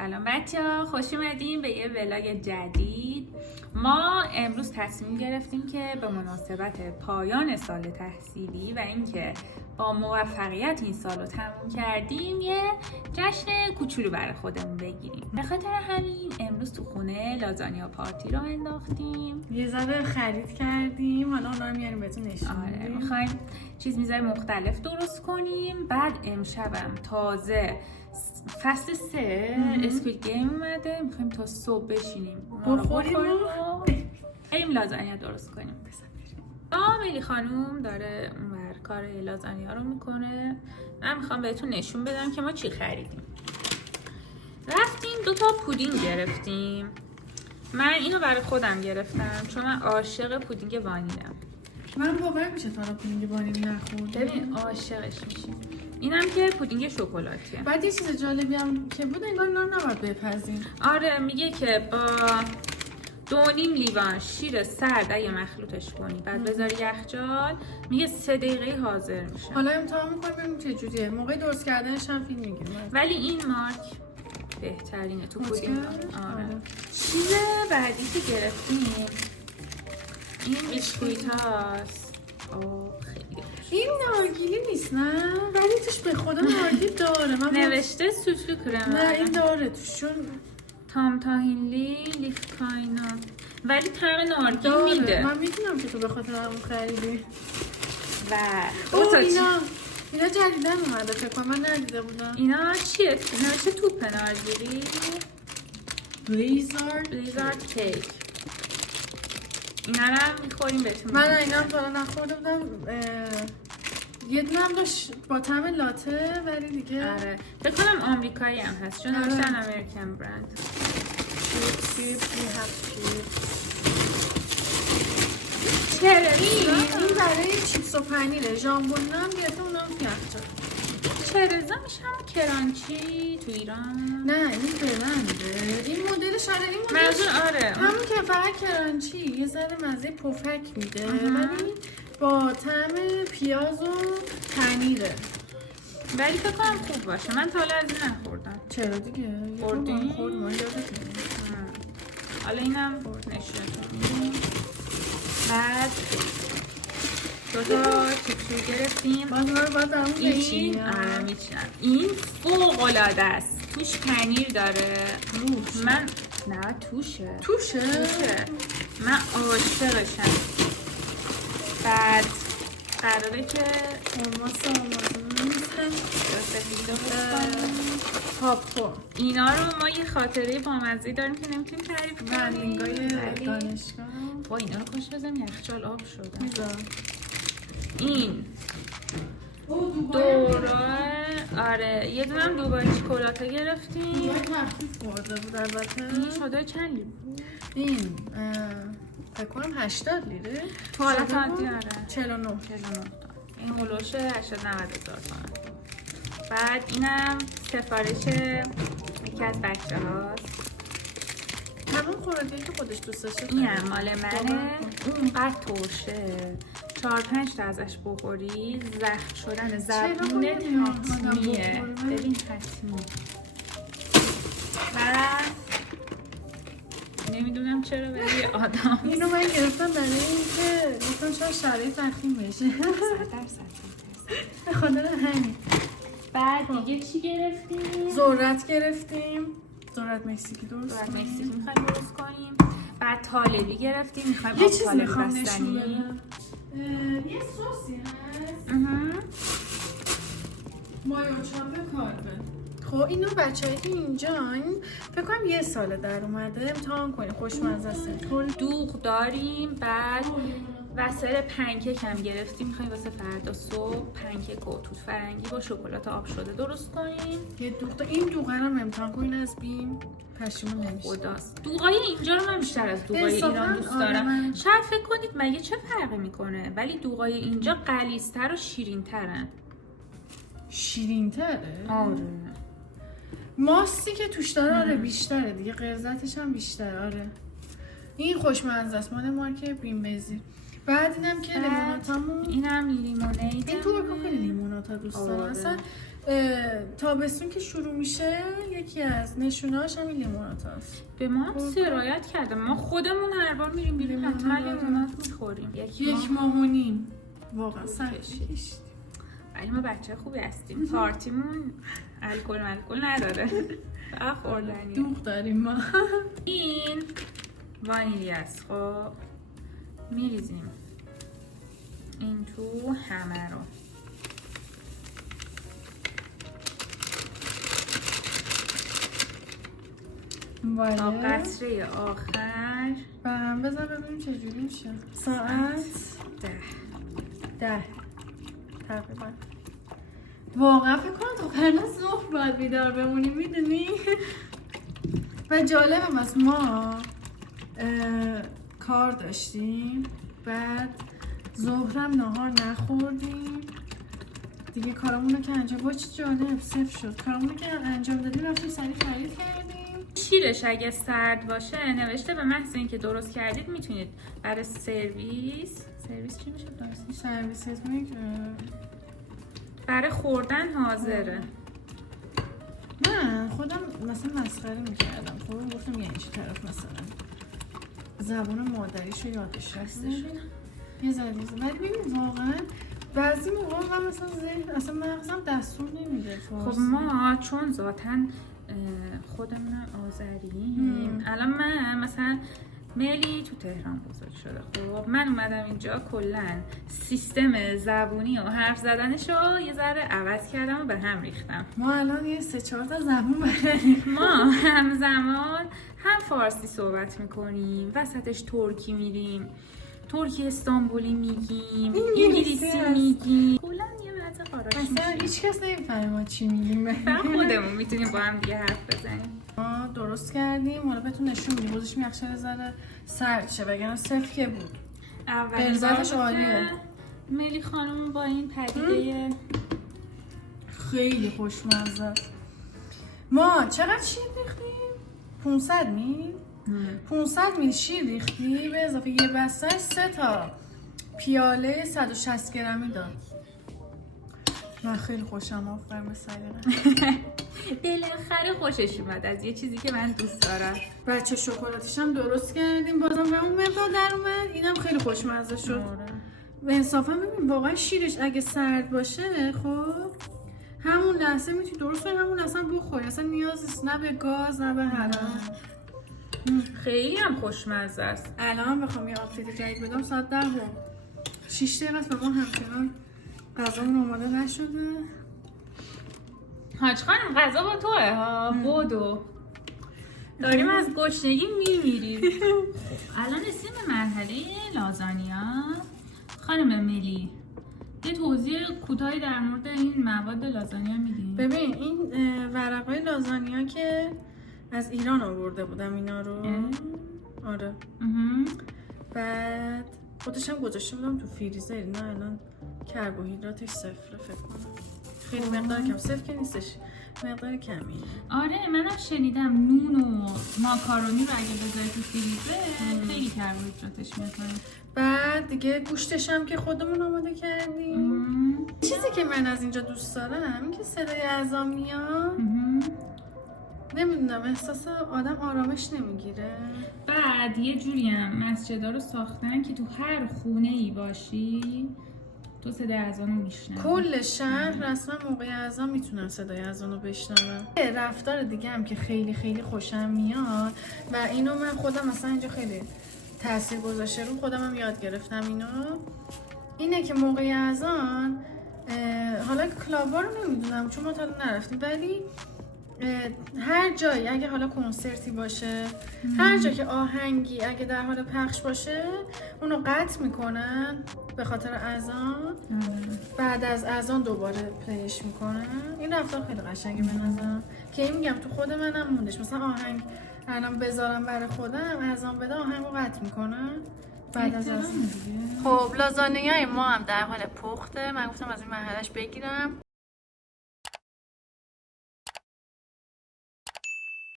سلام بچه‌ها، خوش اومدین به یه ولاگ جدید. ما امروز تصمیم گرفتیم که به مناسبت پایان سال تحصیلی و اینکه با موفقیت این سال رو تموم کردیم یه جشن کوچولو برای خودمون بگیریم. به خاطر همین امروز تو خونه لازانیا پارتی رو انداختیم. یه ذره خرید کردیم، حالا اونا رو میاریم بهتون نشون میدیم. میخوایم چیزای مختلف درست کنیم. بعد امشبم تازه فصل 3 اسکوید گیم اومده، میخوایم تا صبح بشینیم بخوریم و بریم لازانیا درست کنیم. ملی خانوم داره اونور کار لازانیا رو میکنه. من میخوام بهتون نشون بدم که ما چی خریدیم. رفتیم 2 تا پودینگ گرفتیم. من اینو برای خودم گرفتم چون من عاشق پودینگ وانیلم. من باور میشه تا پودینگ وانیل نخوردم. ببین عاشقش میشیم. اینم که پودینگ شکلاتیه. بعد یه چیز جالبی هم که بود، انگار اینا رو نباید بپزیم. آره، میگه که با 2.5 لیوان شیر سرد اگه مخلوطش کنی بعد بذاری یخچال، میگه 3 دقیقه حاضر میشه. حالا امتحان میکنیم ببینیم چه جوریه. موقع درست کردنش هم فیلم میگیریم. ولی این مارک بهترینه تو پودینگ. آره. چیز بعدی که گرفتیم این بیسکویت هاست. خیلی این نارگیلی نیست نه؟ ولی توش به خدا نارگیل داره. من نوشته سوسو کرم. نه این داره توشون تام تاهینلی لیف کاینا، ولی طعم نارگیل میده. من میدونم که تو به خاطر اون خریدی. و اینا جدیدن اومده فکر کنم، من ندیده بودم. اینا چیه؟ نوشته توپ نارگیلی بلیزارد کیک. اینا رو هم میخوریم بهتون. من اینا هم تا نخورده بودم. یه دونه هم داشت با طعم لاته، ولی دیگه آره فکر کنم آمریکایی هم هست چون نوشتن امریکن برند. این برای چیپس و پنیره. ژامبون هم گرفته، اونا هم یخچال. چرزا میشه هم کرانچی تو ایران. نه این برنده. این مدلش این مدلش آره همون که فقط کرانچی یه ذره مزه پفک میده، ولی با طعم پیاز و پنیره. ولی فکر کنم خوب باشه. من تا حالا از این نخوردم. چرا دیگه؟ خوردیم؟ خوردم یادت میاد. حالا اینم نشونتون میدیم. بعد 2 تا چیپس گرفتیم. باید همون بچینیم. این فوق العاده است. توش پنیر داره. من نه توشه. من عاشقشم. بعد قراره که پاپکورن. اینا رو ما یه خاطره بامزه داریم که نمیتونیم تعریف کنیم. رنینگای دانشگاه. با اینا رو کاش بزنم یخچال آب شده. این دوره آره یه دونه هم دوباره چیکولاته گرفتیم. دوباره تخفیف خورده بود البته. این شده چند لیره بود؟ این فکر کنم 80 لیره. تو حالت عادی آره 49 این هلوش 80-90 هزار تومان. بعد اینم سفارش یکی از بچه هاست. همون خوراکی که خودش دوست داشته. اینم مال منه. اونقدر ترشه 4-5 تا ازش بخوری زخم شدن زبون حتمیه. ببین حتمی. بعد نمیدونم چرا ولی آدم اینو من گرفتم برای اینکه گفتم شاید شرایط تخمین بشه. 100% به خاطر همین. بعد دیگه چی گرفتیم؟ ذرت گرفتیم. ذرت مکزیکی درست میخوایم درست کنیم. بعد طالبی گرفتیم. میخوایم یه چیز میخوام نشون بدم. یه سوسی هست. مایوچاپ کاربه. خب اینو بچه‌ای که اینجان فکر کنم 1 ساله در اومده. امتحان کنیم، خوشمزه است. دوغ داریم. بعد وسایل پنکیک هم گرفتیم. می‌خوایم واسه فردا صبح پنکیک و توت فرنگی با شکلات آب شده درست کنیم. یه دوغ این دوغ رو امتحان کنین از بیم پشیمون نمیشه. خداست. دوغای اینجا رو من بیشتر از دوغای ایران دوست دارم. شاید فکر کنید مگه چه فرقی میکنه، ولی دوغای اینجا غلیظ‌تر و شیرین‌ترن. شیرین‌تره؟ آره. ماستی که توش داره آره بیشتره دیگه، غلظتش هم بیشتره. آره این خوشمزه است، مال مارک بیم بزیر. بعد اینم که لیموناتامون، اینم لیمونید. این تو خیلی لیموناتا دوست دارم. اصلا تابستون که شروع میشه یکی از نشونهاش همین لیمونات هست. به ما سرایت کرده، ما خودمون هر بار میریم بیرون حتما لیمونات میخوریم. یک ماه و نیم واقعا سخت کشید، ولی ما بچه خوبی هستیم. پارتیمون الکل نداره، فقط خوردنی. دوغ داریم ما. این وانیلی است. خب میریزیم این تو همه رو. تا قطره آخر و هم بذار ببینیم چجوری میشه. ساعت 10 تقریبا. واقعا فکر کنم تا قرن ظهر باید بیدار بمونیم، میدونی؟ و جالبم است ما کار داشتیم، بعد ظهرم نهار نخوردیم دیگه، کارمون رو که انجام با چه جالب صفر شد. کارمون رو که انجام دادیم رفتیم سریع خرید کردیم. شیرش اگه سرد باشه نوشته به محض اینکه درست کردید میتونید برای سرویس چی میشه درست؟ سرویس برای خوردن حاضره. من خودم مثلا مسخره میکردم، خب گفتم یعنی چی طرف مثلا زبان مادریشو یادش رسته شد یه ذره، ولی ببین واقعا بعضی موقع من مثلا ذهن اصلا مغزم دستور نمیده. خب ما چون ذاتاً خودمون آذریم، الان من مثلا ملی تو تهران بزرگ شده، خب من اومدم اینجا کلا سیستم زبونی و حرف زدنشو یه ذره عوض کردم و به هم ریختم. ما الان یه 3-4 تا زبون بلدیم. ما همزمان هم فارسی صحبت میکنیم، وسطش ترکی میریم، ترکی استانبولی میگیم، انگلیسی میگیم، کلا یه وضع قاراش میشیم. اصلا هیچ کس نمیفهمه ما چی میگیم، فقط خودمون میتونیم با هم دیگه حرف بزنیم. ما درست کردیم، حالا بهتون نشون میدیم. گذاشتیم یخچال ذره سرد شه وگرنه صفر که بود. غلظتش عالیه. ملی خانم با این پدیده خیلی خوشمزه است. ما چقدر شیر ریختیم؟ 500 میل؟ 500 میل شیر ریختی به اضافه یه بسته‌اش 3 تا پیاله 160 گرمی داد. من خیلی خوشم آفرین به سلیقه. بالاخره خوشش اومد از یه چیزی که من دوست دارم. بچه شکلاتیش هم درست کردیم، بازم همون مقدار در اومد. اینم خیلی خوشمزه شد. و انصافا ببین واقعا شیرش اگه سرد باشه خب همون لحظه میتونی درست کنی، همون اصلا بخوری، اصلا نیاز نیست نه به گاز نه به حرارت. خیلی هم خوشمزه است. الان بخوام یه آپدیت جدید بدم ساعت 10 و 6 دقیقه است و ما همچنان غذامون آماده نشده. حاج خانم غذا با توه ها، بودو داریم از گشنگی میمیریم. الان رسیدیم به مرحله لازانیا. خانم ملی یه توضیح کوتاهی در مورد این مواد لازانیا میدیم؟ ببین این ورقای لازانیا که از ایران آورده بودم اینا رو. آره. بعد خودش هم گذاشته بودم تو فریزر. نه الان کربوهیدراتش صفره فکر کنم. خیلی مقدار کم، صفر که نیستش، مقدار کمی. آره منم شنیدم نون و ماکارونی رو اگه بذاری تو فریزر خیلی کربوهیدراتش میکنه. بعد دیگه گوشتش هم که خودمون آماده کردیم. چیزی که من از اینجا دوست دارم این که صدای اذان میاد. نمیدونم احساس آدم آرامش نمیگیره. بعد یه جوری هم مسجدا رو ساختن که تو هر خونه ای باشی تو صدای اذان رو میشنوی. کل شهر رسما موقع اذان میتونن صدای اذان رو بشنون. رفتار دیگه هم که خیلی خیلی خوشم میاد و اینو من خودم مثلا اینجا خیلی تاثیر گذاشته رو خودم هم یاد گرفتم اینه که موقع اذان حالا کلابا رو نمیدونم چون ما تا نرفتیم، ولی هر جایی اگه حالا کنسرتی باشه هر جا که آهنگی اگه در حال پخش باشه اونو قطع میکنن به خاطر اذان. بعد از اذان دوباره پلیش میکنن. این رفتار خیلی قشنگه به نظرم که این میگم تو خود منم موندش. مثلا آهنگ الان بذارم برای خودم اذان بده آهنگو قطع میکنن بعد از اذان. خب لازانیای ما هم در حال پخته. من گفتم از این مرحلهش بگیرم.